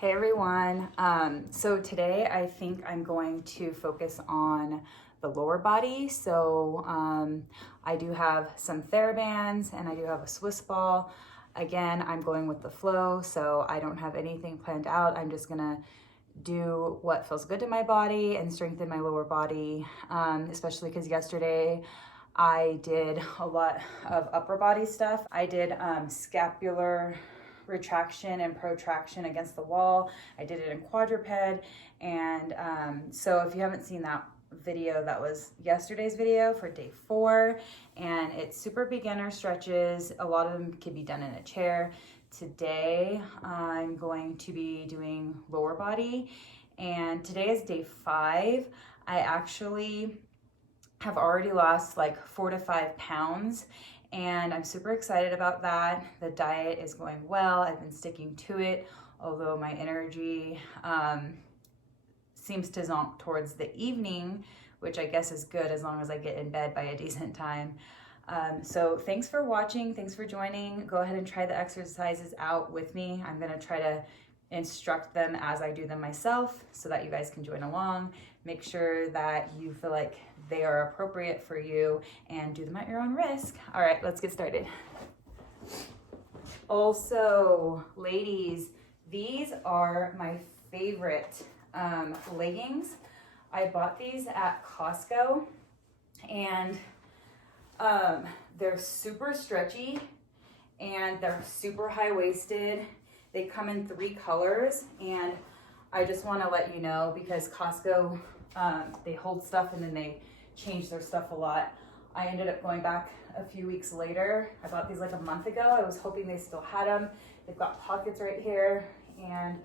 Hey everyone. So today I think I'm going to focus on the lower body. I do have some TheraBands and I do have a Swiss ball. Again, I'm going with the flow, so I don't have anything planned out. I'm just gonna do what feels good to my body and strengthen my lower body, especially because yesterday I did a lot of upper body stuff. I did scapular retraction and protraction against the wall. I did it in quadruped. And so if you haven't seen that video, that was yesterday's video for day 4. And it's super beginner stretches. A lot of them can be done in a chair. Today, I'm going to be doing lower body. And today is day 5. I actually have already lost like 4 to 5 pounds. And I'm super excited about that. The diet is going well. I've been sticking to it, although my energy seems to zonk towards the evening, which I guess is good as long as I get in bed by a decent time. So thanks for watching. Thanks for joining. Go ahead and try the exercises out with me. I'm going to try to instruct them as I do them myself so that you guys can join along. Make sure that you feel like they are appropriate for you and do them at your own risk. All right, let's get started. Also, ladies, these are my favorite leggings. I bought these at Costco and they're super stretchy and they're super high-waisted. They come in 3 colors, and I just want to let you know because Costco, they hold stuff and then they change their stuff a lot. I ended up going back a few weeks later. I bought these like a month ago. I was hoping they still had them. They've got pockets right here, and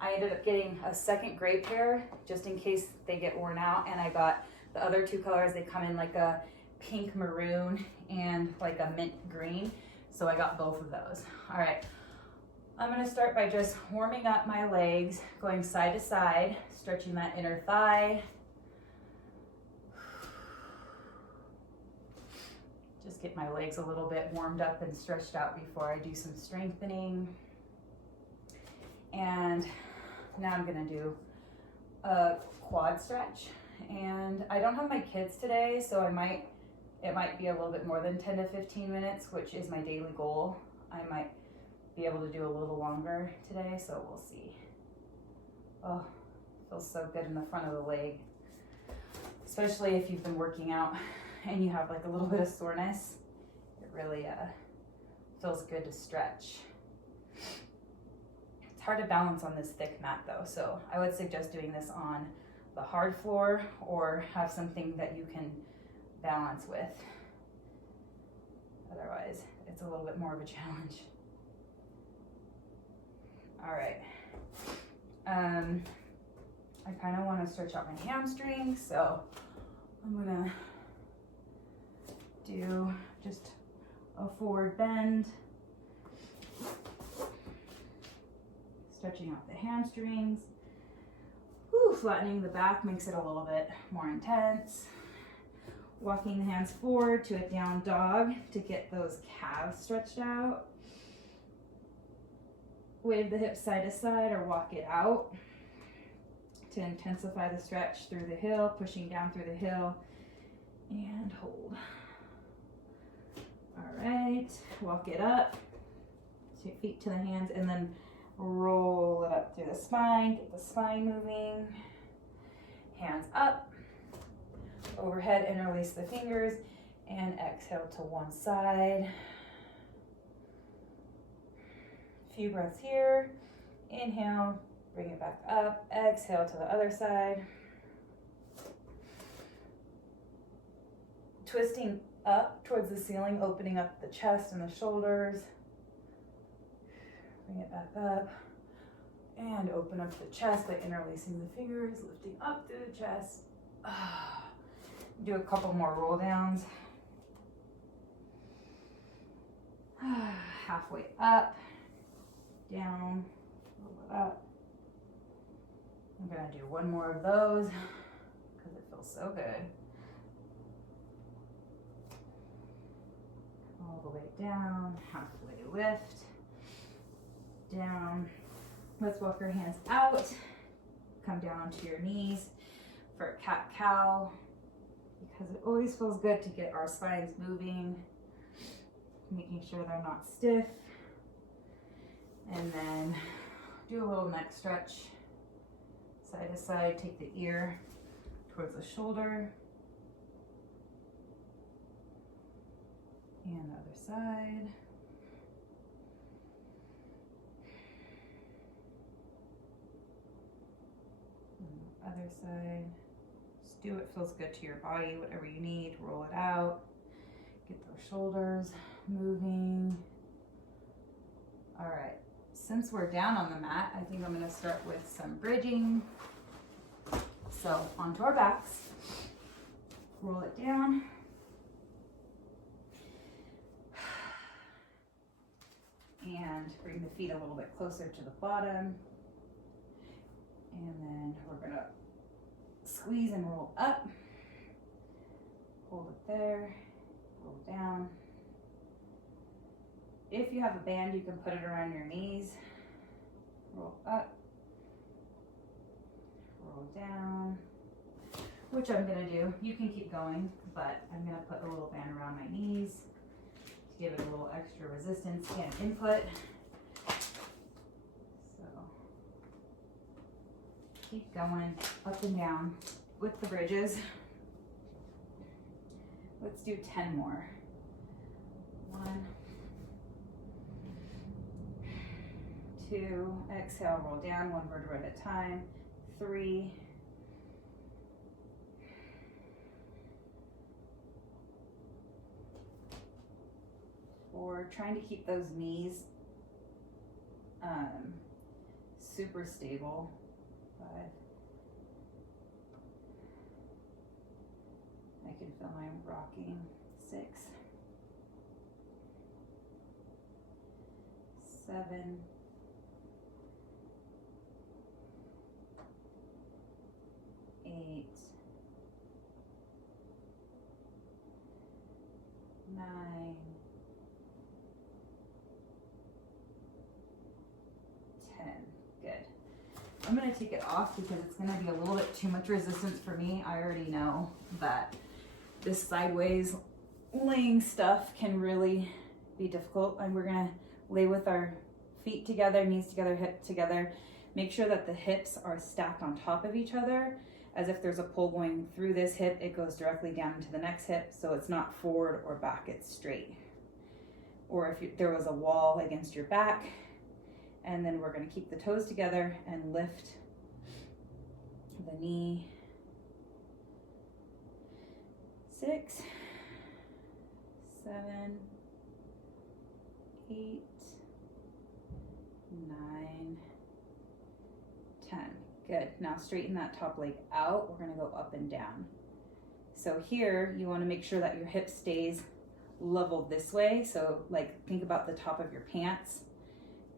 I ended up getting a second gray pair just in case they get worn out, and I got the other 2 colors. They come in like a pink maroon and like a mint green, so I got both of those. All right. I'm going to start by just warming up my legs, going side to side, stretching that inner thigh. Just get my legs a little bit warmed up and stretched out before I do some strengthening. And now I'm going to do a quad stretch. And I don't have my kids today, so it might be a little bit more than 10 to 15 minutes, which is my daily goal. I might be able to do a little longer today, so we'll see. Oh, feels so good in the front of the leg, especially if you've been working out and you have like a little bit of soreness. It really feels good to stretch. It's hard to balance on this thick mat though, so I would suggest doing this on the hard floor or have something that you can balance with. Otherwise, it's a little bit more of a challenge. All right, I kind of want to stretch out my hamstrings, so I'm gonna do just a forward bend, stretching out the hamstrings. Whew, flattening the back makes it a little bit more intense. Walking the hands forward to a down dog to get those calves stretched out. Wave the hips side to side or walk it out to intensify the stretch through the heel, pushing down through the heel, and hold. All right, walk it up, 2 feet to the hands, and then roll it up through the spine, get the spine moving. Hands up, overhead, interlace the fingers, and exhale to one side. Few breaths here. Inhale, bring it back up. Exhale to the other side. Twisting up towards the ceiling, opening up the chest and the shoulders. Bring it back up. And open up the chest by interlacing the fingers, lifting up through the chest. Do a couple more roll downs. Halfway up. Down, a little bit up. I'm gonna do one more of those because it feels so good. All the way down, halfway lift, down, Let's walk our hands out. Come down onto your knees for a cat-cow, because it always feels good to get our spines moving, making sure they're not stiff. And then do a little neck stretch, side to side. Take the ear towards the shoulder. And the other side. And the other side. Just do what feels good to your body, whatever you need. Roll it out. Get those shoulders moving. All right. Since we're down on the mat, I think I'm going to start with some bridging. So onto our backs. Roll it down. And bring the feet a little bit closer to the bottom. And then we're going to squeeze and roll up. Hold it there. Roll down. If you have a band, you can put it around your knees. Roll up. Roll down. Which I'm going to do. You can keep going, but I'm going to put a little band around my knees. Give it a little extra resistance and input. So keep going up and down with the bridges. Let's do 10 more. 1, 2, exhale, roll down 1 vertebra at a time. 3, 4, trying to keep those knees super stable. 5, I can feel my rocking. 6, 7, 8, 9, 10. Good. I'm going to take it off because it's going to be a little bit too much resistance for me. I already know that this sideways laying stuff can really be difficult. And we're going to lay with our feet together, knees together, hip together. Make sure that the hips are stacked on top of each other. As if there's a pull going through this hip, it goes directly down into the next hip. So it's not forward or back, it's straight. Or if there was a wall against your back. And then we're going to keep the toes together and lift the knee. 6, 7, 8, 9, 10. Good. Now straighten that top leg out. We're going to go up and down. So here you want to make sure that your hip stays leveled this way. So like think about the top of your pants.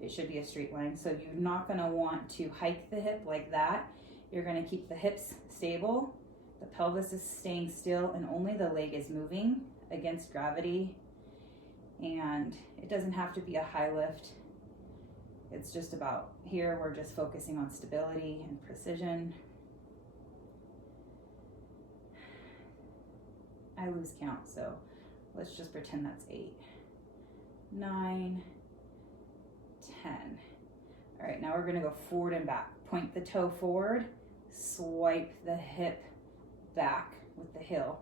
It should be a straight line. So you're not going to want to hike the hip like that. You're going to keep the hips stable. The pelvis is staying still and only the leg is moving against gravity. And it doesn't have to be a high lift. It's just about here, we're just focusing on stability and precision. I lose count, so let's just pretend that's 8, 9, 10. All right, now we're gonna go forward and back. Point the toe forward, swipe the hip back with the heel.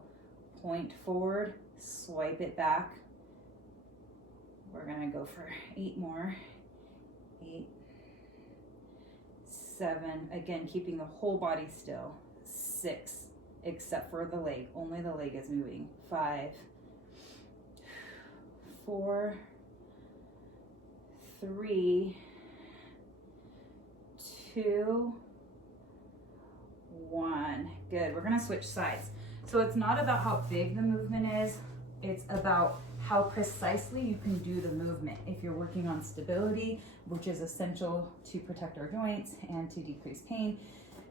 Point forward, swipe it back. We're gonna go for 8 more. 8, 7, again, keeping the whole body still. 6, except for the leg, only the leg is moving. 5, 4, 3, 2, 1. Good, we're gonna switch sides. So it's not about how big the movement is, it's about how precisely you can do the movement if you're working on stability, which is essential to protect our joints and to decrease pain.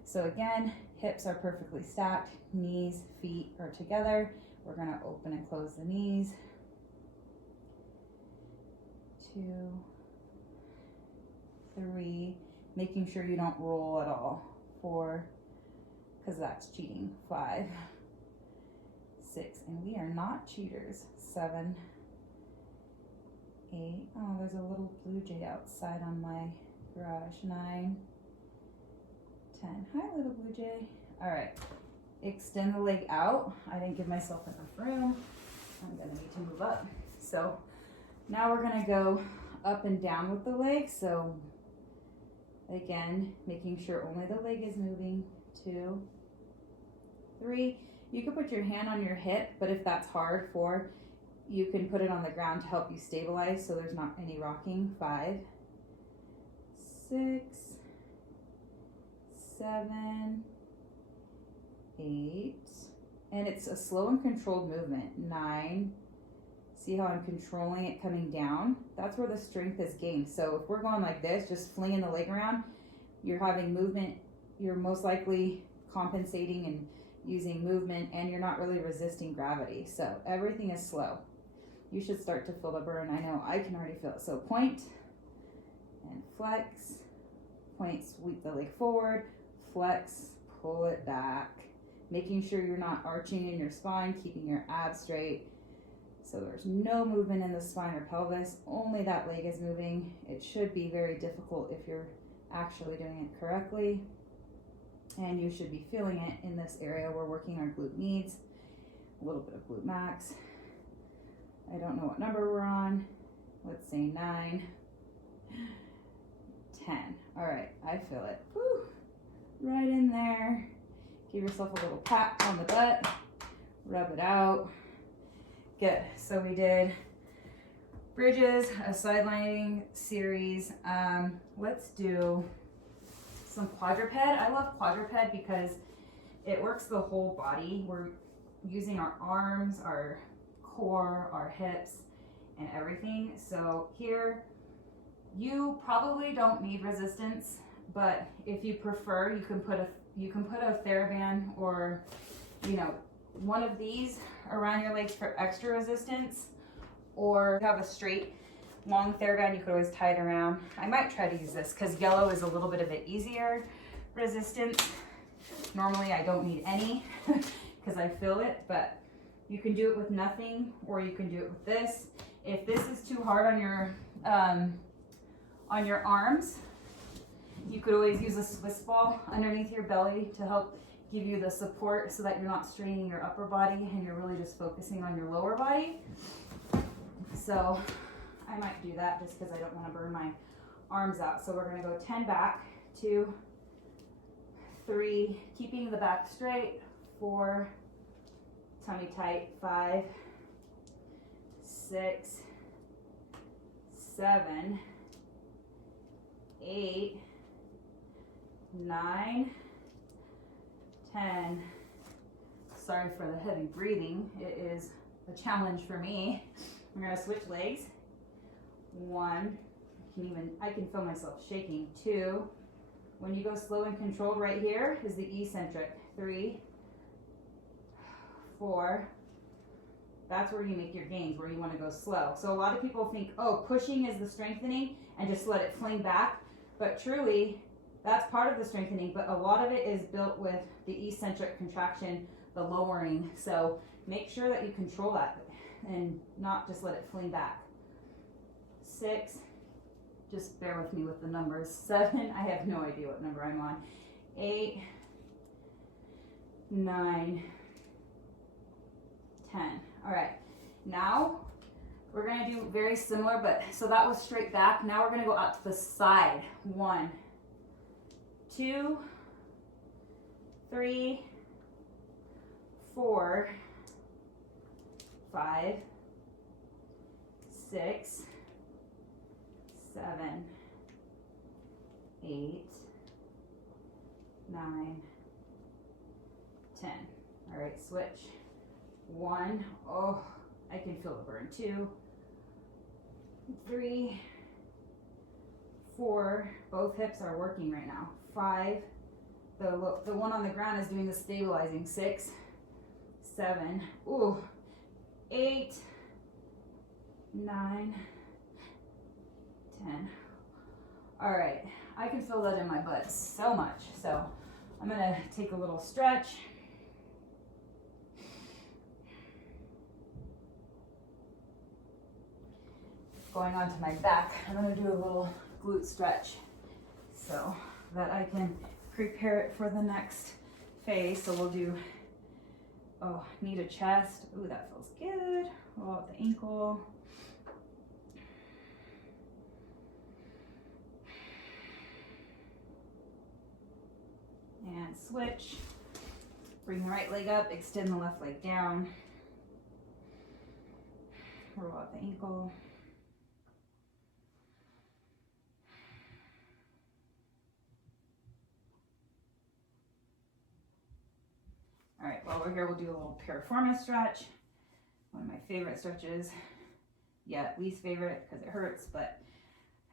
So again, hips are perfectly stacked, knees, feet are together. We're gonna open and close the knees. 2, 3, making sure you don't roll at all. 4, because that's cheating. 5, 6, and we are not cheaters. 7, 8, oh, there's a little blue jay outside on my garage. 9, 10, hi little blue jay. All right, extend the leg out. I didn't give myself enough room. I'm gonna need to move up. So now we're gonna go up and down with the leg. So again, making sure only the leg is moving. 2, 3, you can put your hand on your hip, but if that's hard, 4, you can put it on the ground to help you stabilize so there's not any rocking. 5, 6, 7, 8, and it's a slow and controlled movement. 9, see how I'm controlling it coming down? That's where the strength is gained. So if we're going like this, just flinging the leg around, you're having movement, you're most likely compensating and using movement, and you're not really resisting gravity. So everything is slow. You should start to feel the burn. I know I can already feel it. So point and flex, point, sweep the leg forward, flex, pull it back, making sure you're not arching in your spine, keeping your abs straight. So there's no movement in the spine or pelvis, only that leg is moving. It should be very difficult if you're actually doing it correctly. And you should be feeling it in this area. We're working our glute medius, a little bit of glute max. I don't know what number we're on. Let's say 9, 10. All right, I feel it. Woo. Right in there. Give yourself a little pat on the butt. Rub it out. Good. So we did bridges, a sidelining series. Let's do some quadruped. I love quadruped because it works the whole body. We're using our arms, our core, our hips, and everything. So here, you probably don't need resistance, but if you prefer, you can put a TheraBand or, you know, one of these around your legs for extra resistance, or have a straight long TheraBand. You could always tie it around. I might try to use this because yellow is a little bit of an easier resistance. Normally I don't need any because I feel it, but you can do it with nothing, or you can do it with this. If this is too hard on your arms, you could always use a Swiss ball underneath your belly to help give you the support so that you're not straining your upper body and you're really just focusing on your lower body. So I might do that just because I don't want to burn my arms out. So we're going to go 10 back, 2, 3, keeping the back straight, 4, tummy tight, 5, 6, 7, 8, 9, 10. Sorry for the heavy breathing. It is a challenge for me. I'm going to switch legs. 1, I can feel myself shaking. 2, when you go slow and controlled, right here is the eccentric. 3, 4, that's where you make your gains, where you want to go slow. So a lot of people think, oh, pushing is the strengthening and just let it fling back. But truly, that's part of the strengthening, but a lot of it is built with the eccentric contraction, the lowering. So make sure that you control that and not just let it fling back. 6, just bear with me with the numbers. 7, I have no idea what number I'm on. 8, 9, 10. All right, now we're gonna do very similar, but so that was straight back. Now we're gonna go out to the side. 1, 2, 3, 4, 5, 6, 7, 8, 9, 10. All right, switch. 1, oh, I can feel the burn. 2, 3, 4, both hips are working right now. 5, the one on the ground is doing the stabilizing. 6, 7, ooh, 8, 9, 10. All right, I can feel that in my butt so much. So I'm gonna take a little stretch. Going onto my back, I'm gonna do a little glute stretch so that I can prepare it for the next phase. So we'll do, oh, knee to chest. Ooh, that feels good. Roll out the ankle. And switch. Bring the right leg up, extend the left leg down. Roll out the ankle. All right, while we're here, we'll do a little piriformis stretch. One of my favorite stretches. Yeah, least favorite because it hurts, but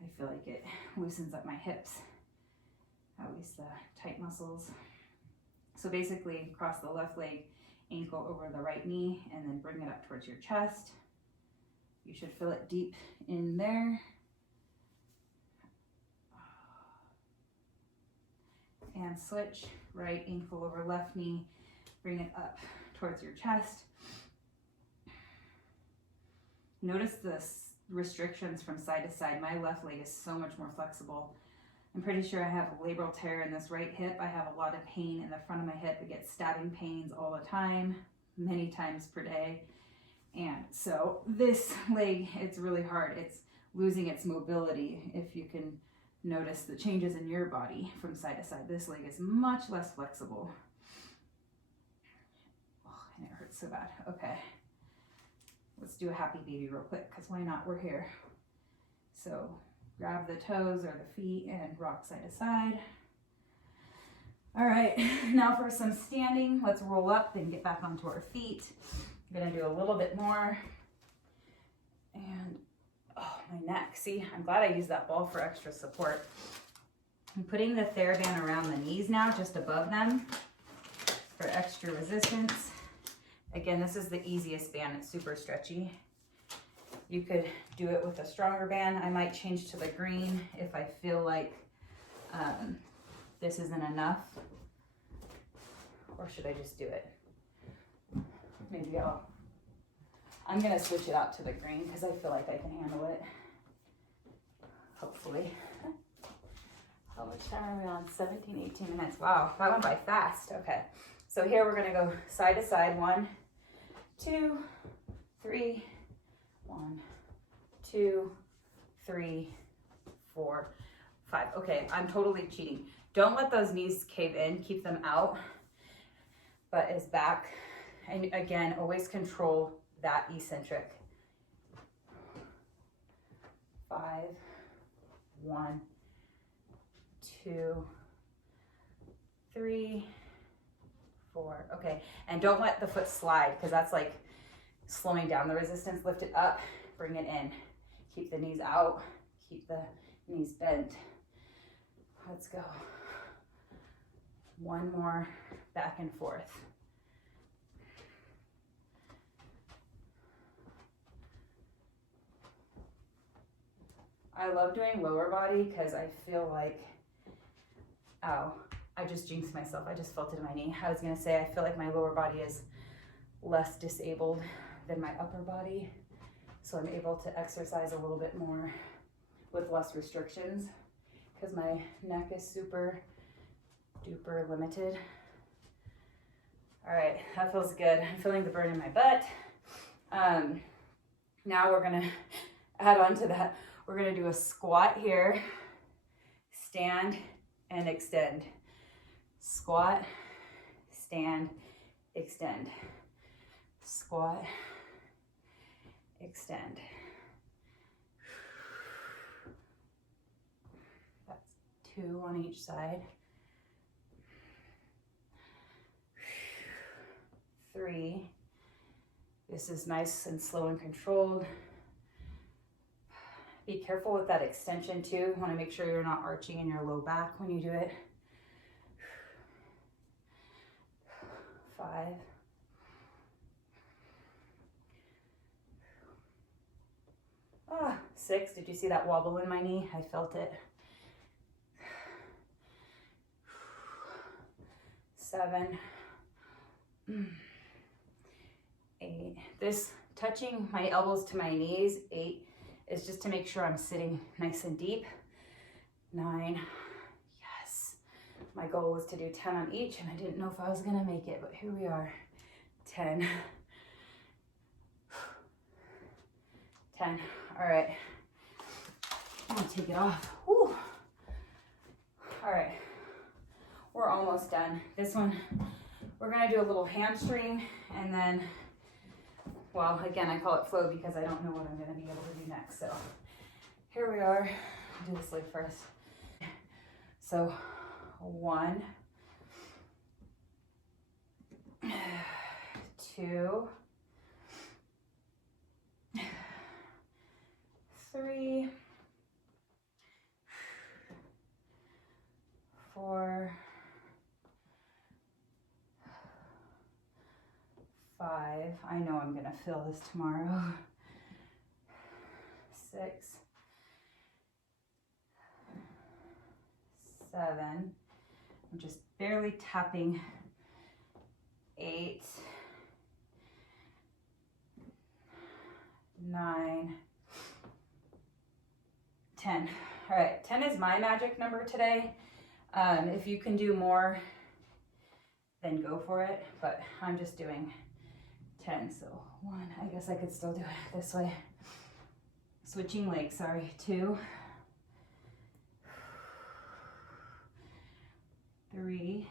I feel like it loosens up my hips, at least the tight muscles. So basically, cross the left leg, ankle over the right knee, and then bring it up towards your chest. You should feel it deep in there. And switch, right ankle over left knee, bring it up towards your chest. Notice the restrictions from side to side. My left leg is so much more flexible. I'm pretty sure I have a labral tear in this right hip. I have a lot of pain in the front of my hip. I get stabbing pains all the time, many times per day. And so this leg, it's really hard. It's losing its mobility. If you can notice the changes in your body from side to side, this leg is much less flexible. Oh, and it hurts so bad. Okay. Let's do a happy baby real quick, because why not? We're here. So grab the toes or the feet and rock side to side. All right, now for some standing. Let's roll up and get back onto our feet. I'm gonna do a little bit more. And oh, my neck. See, I'm glad I used that ball for extra support. I'm putting the TheraBand around the knees now, just above them, for extra resistance. Again, this is the easiest band. It's super stretchy. You could do it with a stronger band. I might change to the green if I feel like this isn't enough. Or should I just do it? Maybe I'm gonna switch it out to the green because I feel like I can handle it. Hopefully. How much time are we on? 17, 18 minutes. Wow, that went by fast. Okay, so here we're gonna go side to side. 1, 2, 3. 1, 2, 3, 4, 5. Okay, I'm totally cheating. Don't let those knees cave in. Keep them out. Butt is back. And again, always control that eccentric. 5, 1, 2, 3, 4. Okay, and don't let the foot slide, because that's like slowing down the resistance. Lift it up, bring it in. Keep the knees out, keep the knees bent. Let's go. One more, back and forth. I love doing lower body because I feel like, ow, I just jinxed myself. I just felt it in my knee. I was gonna say, I feel like my lower body is less disabled than my upper body. So I'm able to exercise a little bit more with less restrictions because my neck is super duper limited. All right, that feels good. I'm feeling the burn in my butt. Now we're gonna add on to that. We're gonna do a squat here, stand and extend. Squat, stand, extend. Squat, extend. That's 2 on each side. 3. This is nice and slow and controlled. Be careful with that extension too. You want to make sure you're not arching in your low back when you do it. 5. 6. Did you see that wobble in my knee? I felt it. 7, 8. This touching my elbows to my knees, 8, is just to make sure I'm sitting nice and deep. 9, yes. My goal was to do 10 on each, and I didn't know if I was gonna make it, but here we are. 10. 10. All right. I'm gonna take it off. Whew. All right. We're almost done. This one, we're gonna do a little hamstring, and then, well, again, I call it flow because I don't know what I'm gonna be able to do next. So here we are. I'll do this leg first. So 1, 2, 3, 4, 5. I know I'm gonna feel this tomorrow. 6, 7. I'm just barely tapping. 8, 9, 10. All right, 10 is my magic number today. If you can do more, then go for it, but I'm just doing 10. So 1, I guess I could still do it this way. Switching legs, sorry. 2, 3,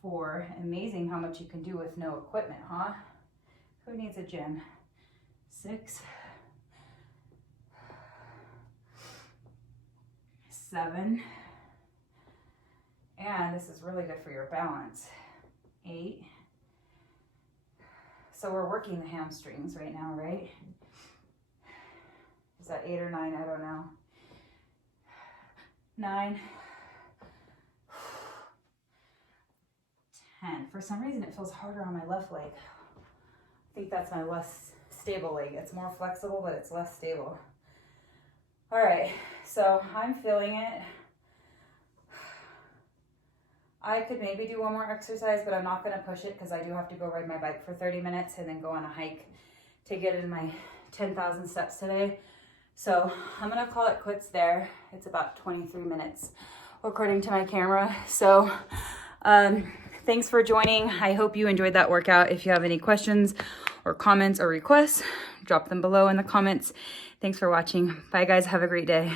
4. Amazing how much you can do with no equipment, huh? Who needs a gym? 6, 7, and this is really good for your balance. 8. So we're working the hamstrings right now, right? Is that 8 or 9? I don't know. 9, 10. For some reason, it feels harder on my left leg. I think that's my less stable leg. It's more flexible, but it's less stable. All right, so I'm feeling it. I could maybe do one more exercise, but I'm not gonna push it because I do have to go ride my bike for 30 minutes and then go on a hike to get in my 10,000 steps today. So I'm gonna call it quits there. It's about 23 minutes according to my camera. So thanks for joining. I hope you enjoyed that workout. If you have any questions or comments or requests, drop them below in the comments. Thanks for watching. Bye guys, have a great day.